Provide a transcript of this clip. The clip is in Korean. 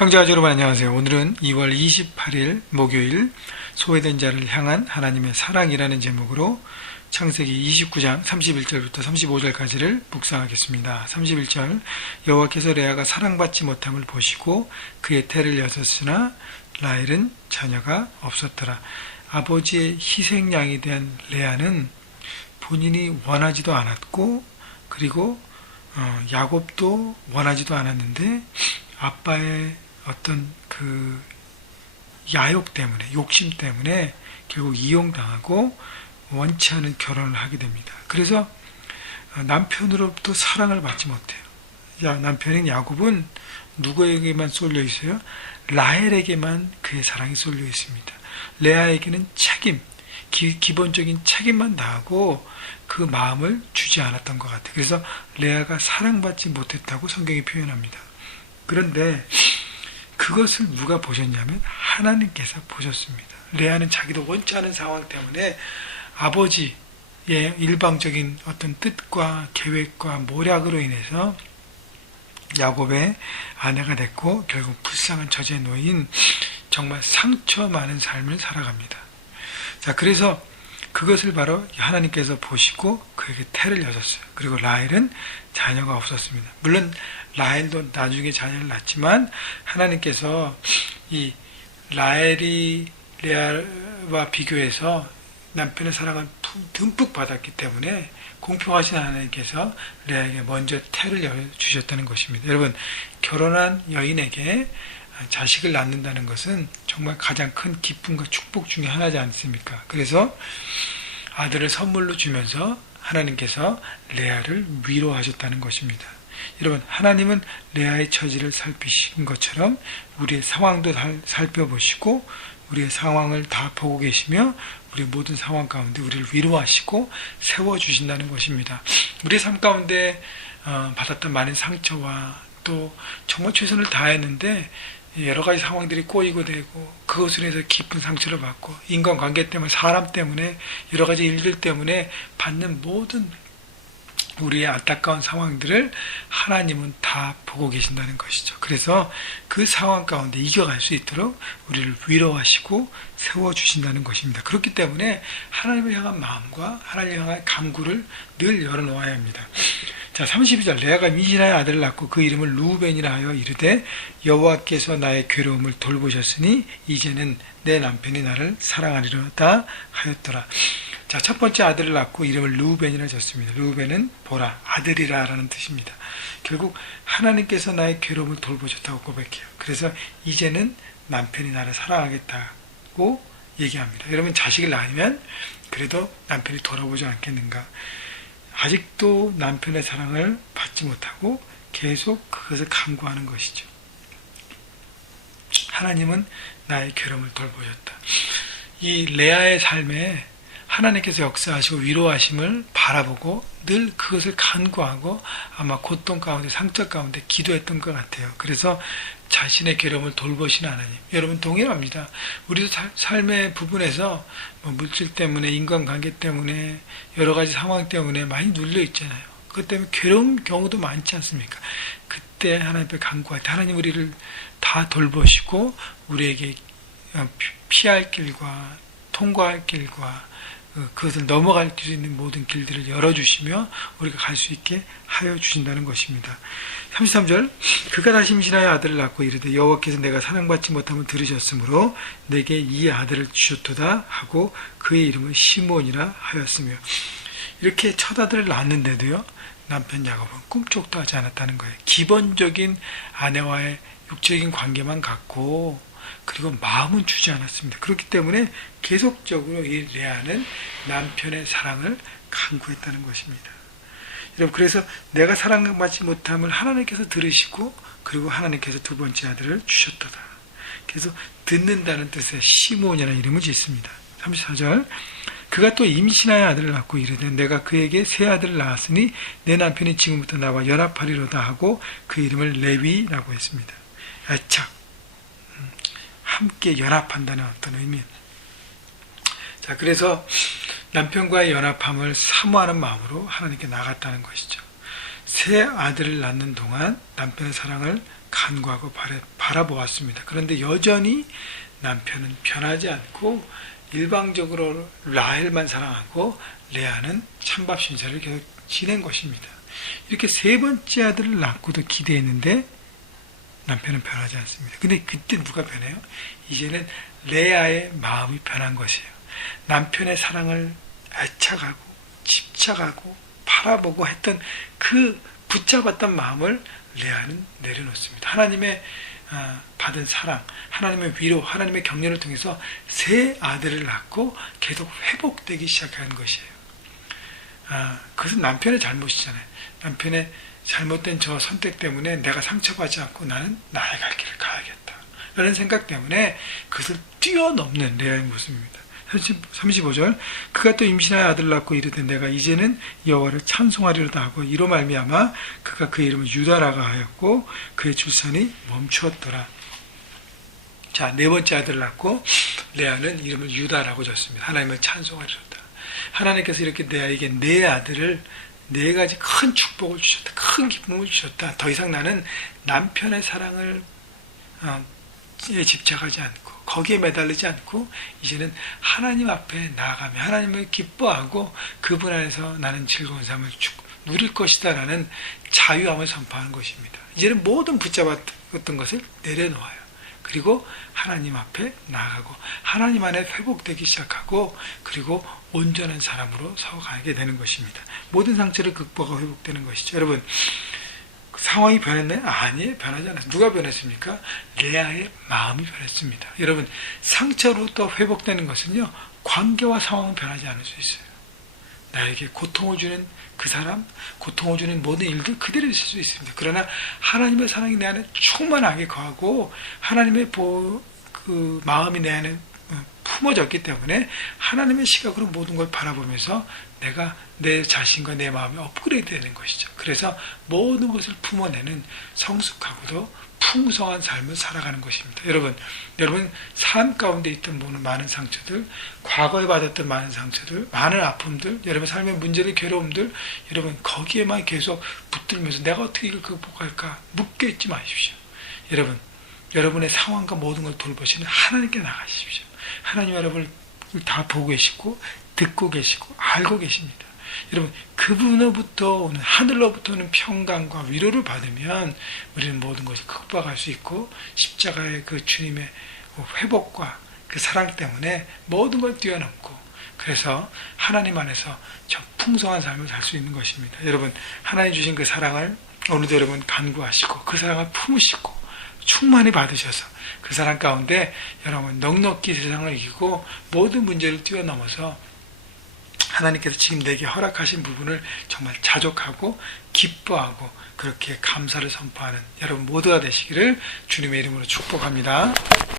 형제와 여러분 안녕하세요. 오늘은 2월 28일 목요일 소외된 자를 향한 하나님의 사랑이라는 제목으로 창세기 29장 31절부터 35절까지를 묵상하겠습니다. 31절 여호와께서 레아가 사랑받지 못함을 보시고 그의 태를 여셨으나 라헬은 자녀가 없었더라. 아버지의 희생양이 된 레아는 본인이 원하지도 않았고 그리고 야곱도 원하지도 않았는데 아빠의 어떤 그 야욕 때문에, 욕심 때문에 결국 이용당하고 원치 않은 결혼을 하게 됩니다. 그래서 남편으로부터 사랑을 받지 못해요. 남편인 야곱은 누구에게만 쏠려 있어요? 라헬에게만 그의 사랑이 쏠려 있습니다. 레아에게는 책임, 기본적인 책임만 다하고 그 마음을 주지 않았던 것 같아요. 그래서 레아가 사랑받지 못했다고 성경이 표현합니다. 그런데 그것을 누가 보셨냐면 하나님께서 보셨습니다. 레아는 자기도 원치 않은 상황 때문에 아버지의 일방적인 어떤 뜻과 계획과 모략으로 인해서 야곱의 아내가 됐고 결국 불쌍한 처지에 놓인 정말 상처 많은 삶을 살아갑니다. 자, 그래서 그것을 바로 하나님께서 보시고 그에게 태를 여셨어요. 그리고 라헬은 자녀가 없었습니다. 물론 라헬도 나중에 자녀를 낳지만 하나님께서 이 라헬이 레아와 비교해서 남편의 사랑을 듬뿍 받았기 때문에 공평하신 하나님께서 레아에게 먼저 태를 주셨다는 것입니다. 여러분, 결혼한 여인에게 자식을 낳는다는 것은 정말 가장 큰 기쁨과 축복 중에 하나지 않습니까? 그래서 아들을 선물로 주면서 하나님께서 레아를 위로하셨다는 것입니다. 여러분, 하나님은 레아의 처지를 살피신 것처럼 우리의 상황도 살펴보시고 우리의 상황을 다 보고 계시며 우리의 모든 상황 가운데 우리를 위로하시고 세워주신다는 것입니다. 우리의 삶 가운데 받았던 많은 상처와 또 정말 최선을 다했는데 여러 가지 상황들이 꼬이고 되고 그것으로 해서 깊은 상처를 받고 인간관계 때문에 사람 때문에 여러 가지 일들 때문에 받는 모든 우리의 안타까운 상황들을 하나님은 다 보고 계신다는 것이죠. 그래서 그 상황 가운데 이겨갈 수 있도록 우리를 위로하시고 세워주신다는 것입니다. 그렇기 때문에 하나님을 향한 마음과 하나님을 향한 간구를 늘 열어놓아야 합니다. 자, 32절 레아가 임신하여 아들을 낳고 그 이름을 르우벤이라 하여 이르되 여호와께서 나의 괴로움을 돌보셨으니 이제는 내 남편이 나를 사랑하리로다 하였더라. 자, 첫 번째 아들을 낳고 이름을 르우벤이라 졌습니다. 르우벤은 보라, 아들이라 라는 뜻입니다. 결국 하나님께서 나의 괴로움을 돌보셨다고 고백해요. 그래서 이제는 남편이 나를 사랑하겠다고 얘기합니다. 여러분, 자식을 낳으면 그래도 남편이 돌아보지 않겠는가? 아직도 남편의 사랑을 받지 못하고 계속 그것을 간구하는 것이죠. 하나님은 나의 괴로움을 돌보셨다. 이 레아의 삶에 하나님께서 역사하시고 위로하심을 바라보고 늘 그것을 간구하고 아마 고통 가운데 상처 가운데 기도했던 것 같아요. 그래서 자신의 괴로움을 돌보시는 하나님, 여러분 동일합니다. 우리도 삶의 부분에서 물질 때문에 인간관계 때문에 여러 가지 상황 때문에 많이 눌려 있잖아요. 그것 때문에 괴로운 경우도 많지 않습니까? 그때 하나님 앞에 간구할 때 하나님 우리를 다 돌보시고 우리에게 피할 길과 통과할 길과 그것을 넘어갈 수 있는 모든 길들을 열어주시며 우리가 갈 수 있게 하여 주신다는 것입니다. 33절 그가 다시 임신하여 아들을 낳고 이르되 여호와께서 내가 사랑받지 못함을 들으셨으므로 내게 이 아들을 주셨도다 하고 그의 이름을 시몬이라 하였으며 이렇게 첫 아들을 낳았는데도요 남편 야곱은 꿈쩍도 하지 않았다는 거예요. 기본적인 아내와의 육적인 관계만 갖고 그리고 마음은 주지 않았습니다. 그렇기 때문에 계속적으로 이 레아는 남편의 사랑을 간구했다는 것입니다. 여러분, 그래서 내가 사랑받지 못함을 하나님께서 들으시고 그리고 하나님께서 두 번째 아들을 주셨도다. 그래서 듣는다는 뜻의 시몬이라는 이름을 짓습니다. 34절 그가 또 임신하여 아들을 낳고 이르되 내가 그에게 새 아들을 낳았으니 내 남편이 지금부터 나와 연합하리로다 하고 그 이름을 레위라고 했습니다. 애착, 함께 연합한다는 어떤 의미. 자, 그래서 남편과의 연합함을 사모하는 마음으로 하나님께 나갔다는 것이죠. 새 아들을 낳는 동안 남편의 사랑을 간구하고 바라보았습니다. 그런데 여전히 남편은 변하지 않고 일방적으로 라헬만 사랑하고 레아는 찬밥 신사를 계속 지낸 것입니다. 이렇게 세 번째 아들을 낳고도 기대했는데 남편은 변하지 않습니다. 근데 그때 누가 변해요? 이제는 레아의 마음이 변한 것이에요. 남편의 사랑을 애착하고 집착하고 바라보고 했던 그 붙잡았던 마음을 레아는 내려놓습니다. 하나님의 받은 사랑, 하나님의 위로, 하나님의 격려를 통해서 세 아들을 낳고 계속 회복되기 시작한 것이에요. 그것은 남편의 잘못이잖아요. 남편의 잘못된 저 선택 때문에 내가 상처받지 않고 나는 나의 갈 길을 가야겠다 라는 생각 때문에 그것을 뛰어넘는 레아의 모습입니다. 35절 그가 또 임신하여 아들을 낳고 이르되 내가 이제는 여호와를 찬송하리로다 하고 이로 말미암아 그가 그 이름을 유다라고 하였고 그의 출산이 멈추었더라. 자, 네 번째 아들을 낳고 레아는 이름을 유다라고 졌습니다. 하나님을 찬송하리로다. 하나님께서 이렇게 레아에게 네 아들을 네 가지 큰 축복을 주셨다. 큰 기쁨을 주셨다. 더 이상 나는 남편의 사랑을 집착하지 않고 거기에 매달리지 않고 이제는 하나님 앞에 나아가며 하나님을 기뻐하고 그분 안에서 나는 즐거운 삶을 누릴 것이다 라는 자유함을 선포하는 것입니다. 이제는 모든 붙잡았던 것을 내려놓아요. 그리고 하나님 앞에 나아가고 하나님 안에 회복되기 시작하고 그리고 온전한 사람으로 서가게 되는 것입니다. 모든 상처를 극복하고 회복되는 것이죠. 여러분, 상황이 변했나요? 아니에요. 변하지 않았어요. 누가 변했습니까? 레아의 마음이 변했습니다. 여러분, 상처로부터 회복되는 것은요, 관계와 상황은 변하지 않을 수 있어요. 나에게 고통을 주는 그 사람, 고통을 주는 모든 일들 그대로 있을 수 있습니다. 그러나 하나님의 사랑이 내 안에 충만하게 거하고 하나님의 그 마음이 내 안에 품어졌기 때문에 하나님의 시각으로 모든 걸 바라보면서 내가 내 자신과 내 마음이 업그레이드 되는 것이죠. 그래서 모든 것을 품어내는 성숙하고도 풍성한 삶을 살아가는 것입니다. 여러분 삶 가운데 있던 많은 상처들, 과거에 받았던 많은 상처들, 많은 아픔들, 여러분 삶의 문제들, 괴로움들, 여러분 거기에만 계속 붙들면서 내가 어떻게 이걸 극복할까 묶여 있지 마십시오. 여러분의 상황과 모든 걸 돌보시는 하나님께 나가십시오. 하나님 여러분을 다 보고 계시고 듣고 계시고 알고 계십니다. 여러분 그분으로부터 오는 하늘로부터 오는 평강과 위로를 받으면 우리는 모든 것을 극복할 수 있고 십자가의 그 주님의 회복과 그 사랑 때문에 모든 걸 뛰어넘고 그래서 하나님 안에서 저 풍성한 삶을 살 수 있는 것입니다. 여러분 하나님 주신 그 사랑을 오늘도 여러분 간구하시고 그 사랑을 품으시고 충만히 받으셔서 그 사랑 가운데 여러분 넉넉히 세상을 이기고 모든 문제를 뛰어넘어서 하나님께서 지금 내게 허락하신 부분을 정말 자족하고 기뻐하고 그렇게 감사를 선포하는 여러분 모두가 되시기를 주님의 이름으로 축복합니다.